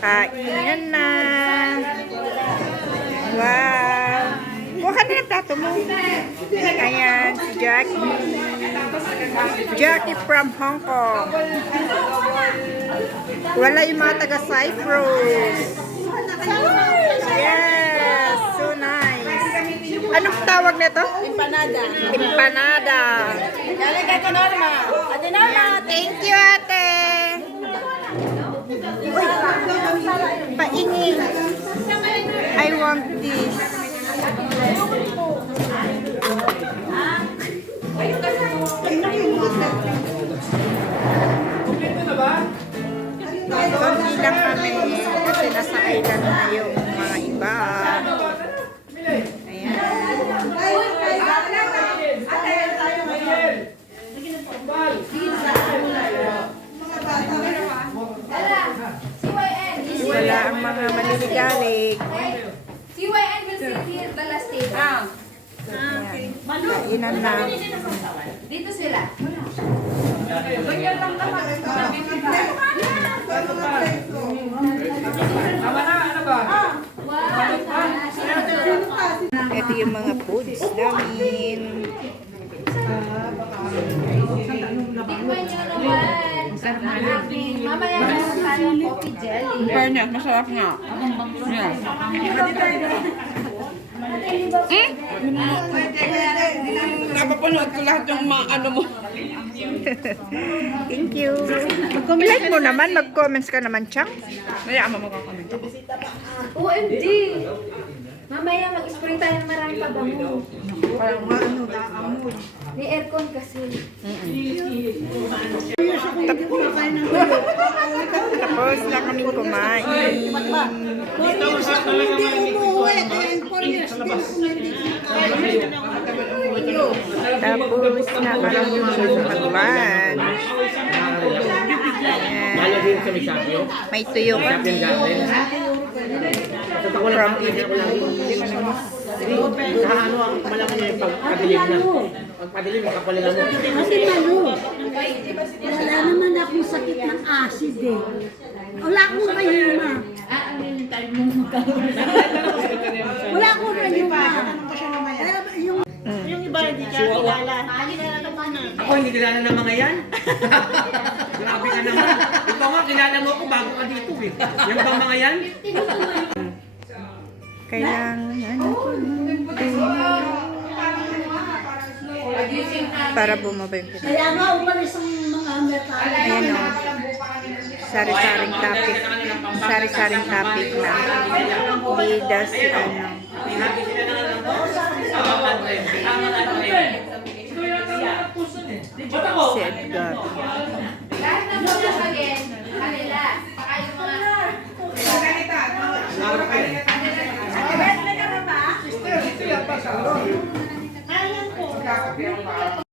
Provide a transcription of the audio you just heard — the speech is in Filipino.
Kainan na. Wow. Bukan na ng plato mo. Ayan, si Jackie. Jackie from Hong Kong. Wala yung mga taga Cyprus. Yes, so nice. Anong tawag nito? Empanada. Empanada. Galing kay Norma. Ate Norma. Thank you, ate. Uy, paingin. I want this. Konti lang kami kasi nasa island na yung mga iba. Ayan. Wala ang mga maliligalig. CYN will sit here the last table. Kainan na. Dito sila. Ito yung mga foods namin. Tikman nyo naman. Mamaya na ng coffee jelly. Fairness, masarap nga. Yan. Napapanood ko lahat yung mga ano mo. Thank you. Like mo naman, mag-comments ka naman, Chang. Nayaan mo makakomment ako. OMG! Mamaya mag-spray tayo ng maraming pabango. Parang ano, naamoy. May aircon kasi. Tapos na kami kumain. Tapos na kami mag-lunch. May tuyo kami. From Ano ang malaki niya yung pagpadilim na. Pagpadilim, makapalila mo. Kasi ano, wala naman akong sakit ng acid eh. Wala akong rayuma. Wala akong rayuma. Yung iba hindi ka kilala. Ako hindi kilala ng mga yan. Grabe ka naman. Ikaw nga, kilala mo ako bago ka dito eh. Yung bang mga yan? kailangan para bumaba yung pinag. Kaya nga umalis ang mga merkado. Ayan o. Sari-saring topic. Sari-saring topic na. Bida si ano. Si Edgar.